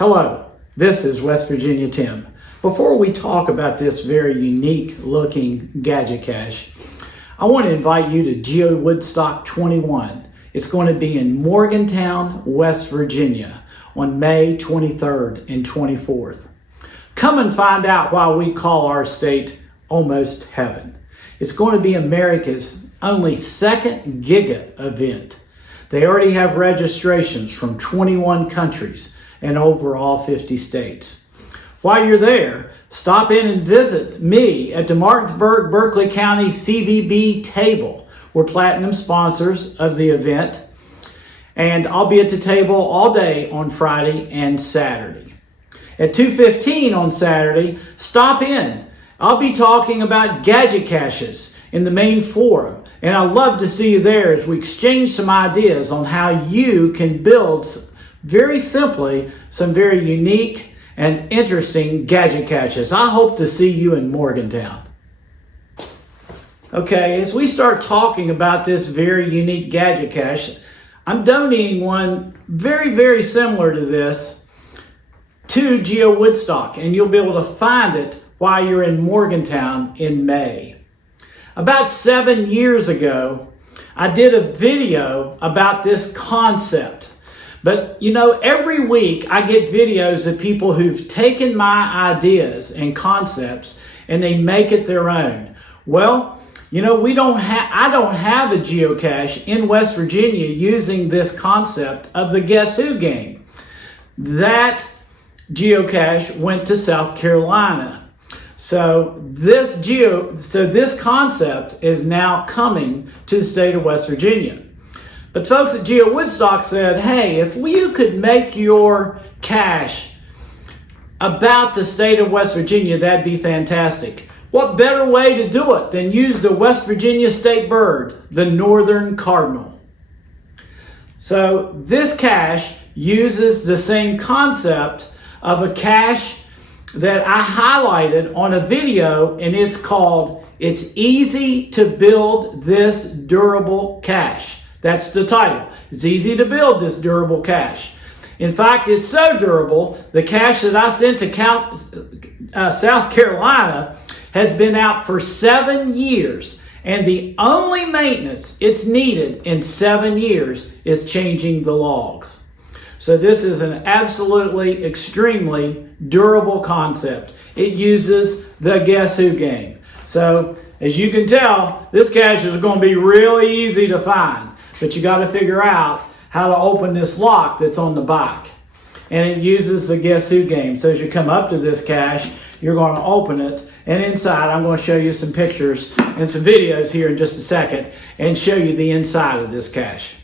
Hello, this is West Virginia Tim. Before we talk about this very unique looking gadget cache, I want to invite you to Geo Woodstock XXI. It's going to be in Morgantown, West Virginia on May 23rd and 24th. Come and find out why we call our state almost heaven. It's going to be America's only second Giga event. They already have registrations from 21 countries and over all 50 states. While you're there, stop in and visit me at the Martinsburg-Berkeley County CVB table. We're platinum sponsors of the event, and I'll be at the table all day on Friday and Saturday. At 2:15 on Saturday, stop in. I'll be talking about gadget caches in the main forum, and I'd love to see you there as we exchange some ideas on how you can build, very simply, some very unique and interesting gadget caches. I hope to see you in Morgantown. Okay, as we start talking about this very unique gadget cache, I'm donating one very similar to this to Geo Woodstock, and you'll be able to find it while you're in Morgantown in May. About 7 years ago, I did a video about this concept. But you know, every week I get videos of people who've taken my ideas and concepts and they make it their own. Well, you know, I don't have a geocache in West Virginia using this concept of the Guess Who game. That geocache went to South Carolina. So this concept is now coming to the state of West Virginia. But folks at Geo Woodstock said, hey, if you could make your cache about the state of West Virginia, that'd be fantastic. What better way to do it than use the West Virginia state bird, the Northern Cardinal? So this cache uses the same concept of a cache that I highlighted on a video, and it's called It's Easy to Build This Durable Cache. That's the title. It's easy to build this durable cache. In fact, it's so durable, the cache that I sent to South Carolina has been out for 7 years, and the only maintenance it's needed in 7 years is changing the logs. So this is an absolutely extremely durable concept. It uses the Guess Who game. So as you can tell, this cache is going to be really easy to find, but you got to figure out how to open this lock that's on the back. And it uses the Guess Who game. So as you come up to this cache, you're going to open it, and inside I'm going to show you some pictures and some videos here in just a second and show you the inside of this cache.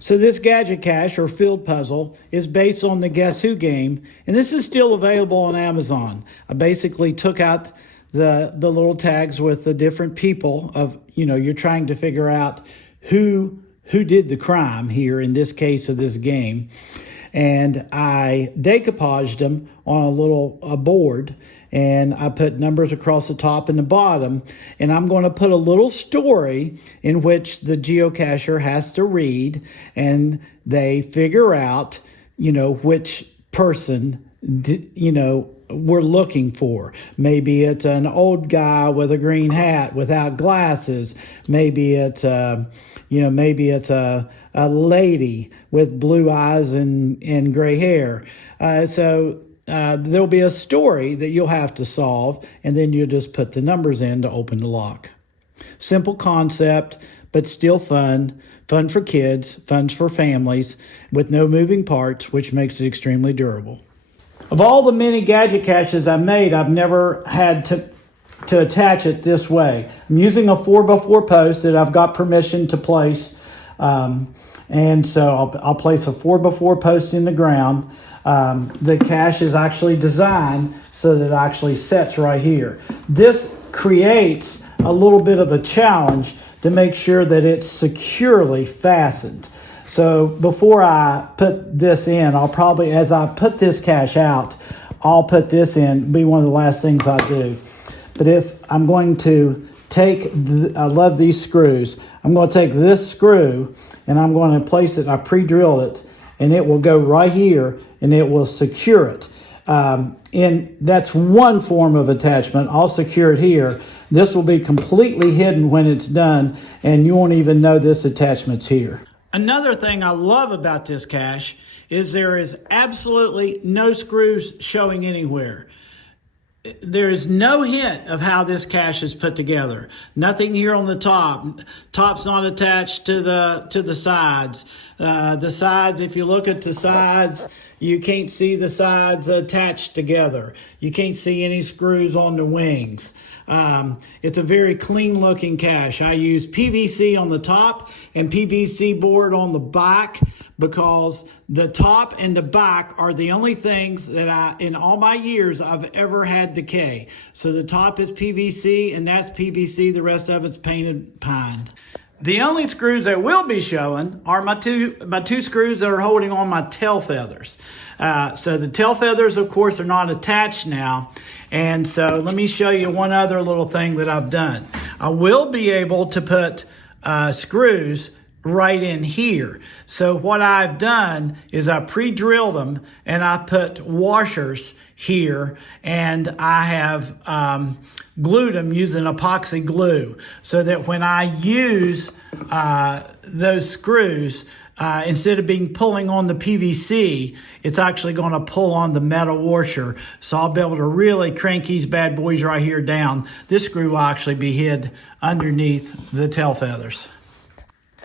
So this gadget cache or field puzzle is based on the Guess Who game, and this is still available on Amazon. I basically took out the little tags with the different people of, you know, you're trying to figure out who did the crime here in this case of this game. And I decoupaged them on a board, and I put numbers across the top and the bottom, and I'm going to put a little story in which the geocacher has to read, and they figure out, you know, which person, you know, we're looking for. Maybe it's an old guy with a green hat without glasses. Maybe it's maybe it's a lady with blue eyes and gray hair. So there'll be a story that you'll have to solve, and then you'll just put the numbers in to open the lock. Simple concept, but still fun. Fun for kids, fun for families, with no moving parts, which makes it extremely durable. Of all the many gadget caches I've made, I've never had to attach it this way. I'm using a 4x4 post that I've got permission to place. And so I'll place a 4x4 post in the ground. The cache is actually designed so that it actually sets right here. This creates a little bit of a challenge to make sure that it's securely fastened. So before I put this in, as I put this cache out, I'll put this in, be one of the last things I do. But if I'm going to I love these screws. I'm going to take this screw and I'm going to place it, I pre-drilled it, and it will go right here and it will secure it. And that's one form of attachment. I'll secure it here. This will be completely hidden when it's done, and you won't even know this attachment's here. Another thing I love about this cache is there is absolutely no screws showing anywhere. There is no hint of how this cache is put together. Nothing here on the top. Top's not attached to the sides. The sides, if you look at the sides, you can't see the sides attached together. You can't see any screws on the wings. It's a very clean looking cache. I use PVC on the top and PVC board on the back because the top and the back are the only things that in all my years, I've ever had decay. So the top is PVC and that's PVC. The rest of it's painted pine. The only screws that will be showing are my two screws that are holding on my tail feathers. So the tail feathers, of course, are not attached now. And so let me show you one other little thing that I've done. I will be able to put screws right in here. So what I've done is I pre-drilled them and I put washers here, and I have glued them using epoxy glue so that when I use those screws, instead of pulling on the PVC, it's actually going to pull on the metal washer. So I'll be able to really crank these bad boys right here down. This screw will actually be hid underneath the tail feathers.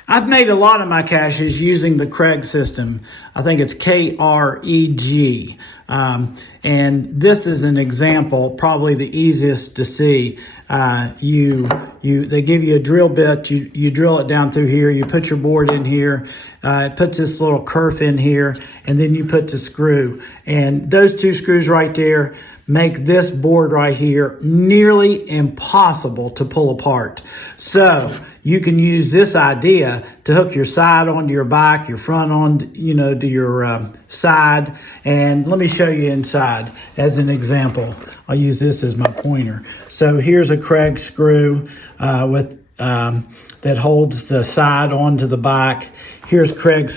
I've made a lot of my caches using the Kreg system. I think it's K-R-E-G. And this is an example, probably the easiest to see. They give you a drill bit, you drill it down through here, you put your board in here, it puts this little kerf in here, and then you put the screw. And those two screws right there make this board right here nearly impossible to pull apart. So you can use this idea to hook your side onto your back, your front on, to your side. And let me show you inside as an example. I'll use this as my pointer. So here's a Kreg screw that holds the side onto the back. Here's Kreg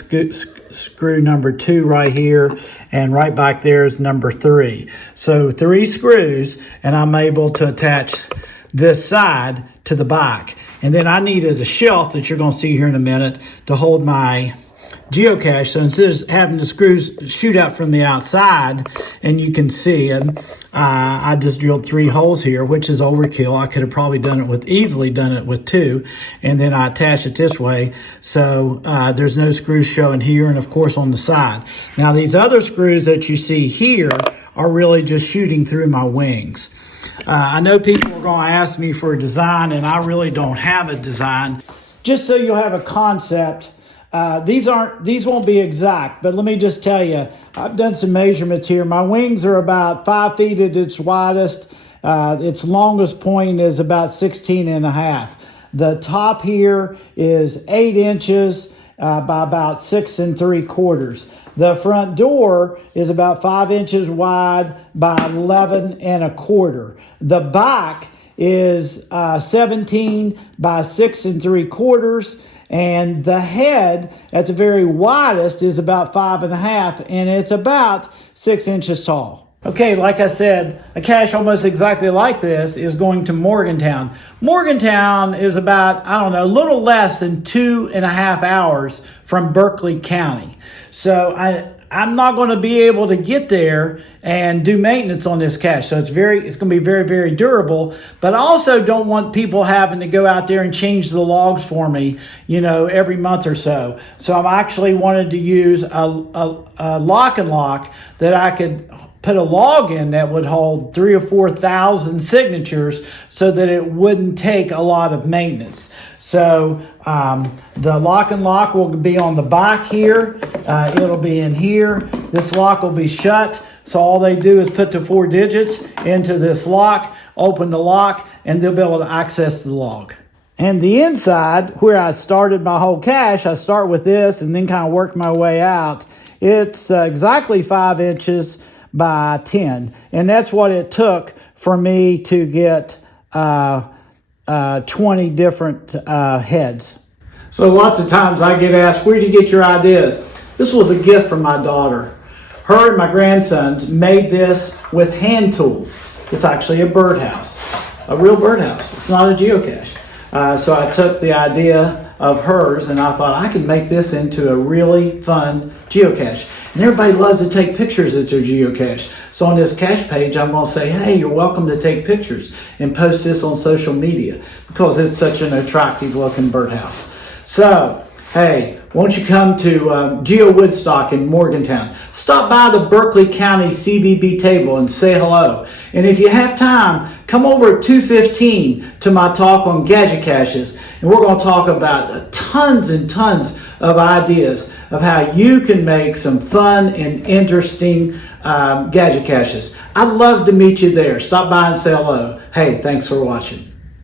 screw number 2 right here, and right back there is number 3. So 3 screws, and I'm able to attach this side to the back. And then I needed a shelf that you're going to see here in a minute to hold my geocache. So instead of having the screws shoot out from the outside, and you can see, I just drilled 3 holes here, which is overkill. I could have probably easily done it with 2, and then I attach it this way. So there's no screws showing here, and of course on the side. Now these other screws that you see here are really just shooting through my wings. I know people are going to ask me for a design, and I really don't have a design. Just so you'll have a concept, these won't be exact, but let me just tell you, I've done some measurements here. My wings are about 5 feet at its widest. Its longest point is about 16.5. The top here is 8 inches by about 6 3/4. The front door is about 5 inches wide by 11 1/4. The back is 17 by 6 3/4. And the head at the very widest is about 5.5, and it's about 6 inches tall. Okay, like I said, a cache almost exactly like this is going to Morgantown. Morgantown is about, a little less than 2.5 hours from Berkeley County. So I'm not going to be able to get there and do maintenance on this cache. So it's going to be very, very durable. But I also don't want people having to go out there and change the logs for me, every month or so. So I'm actually wanted to use a lock and lock that I could put a log in that would hold 3,000 or 4,000 signatures so that it wouldn't take a lot of maintenance. So the lock and lock will be on the back here. It'll be in here. This lock will be shut. So all they do is put the 4 digits into this lock, open the lock, and they'll be able to access the log. And the inside, where I started my whole cache, I start with this and then kind of work my way out. It's exactly 5 inches by 10. And that's what it took for me to get 20 different heads. So lots of times I get asked, where do you get your ideas? This was a gift from my daughter. Her and my grandsons made this with hand tools. It's actually a birdhouse, a real birdhouse. It's not a geocache. So I took the idea of hers and I thought I could make this into a really fun geocache. And everybody loves to take pictures at their geocache. So on this cache page, I'm going to say, hey, you're welcome to take pictures and post this on social media because it's such an attractive looking birdhouse. So, hey, won't you come to Geo Woodstock in Morgantown? Stop by the Berkeley County CVB table and say hello. And if you have time, come over at 2:15 to my talk on gadget caches. And we're going to talk about tons and tons of ideas of how you can make some fun and interesting gadget caches. I'd love to meet you there. Stop by and say hello. Hey, thanks for watching.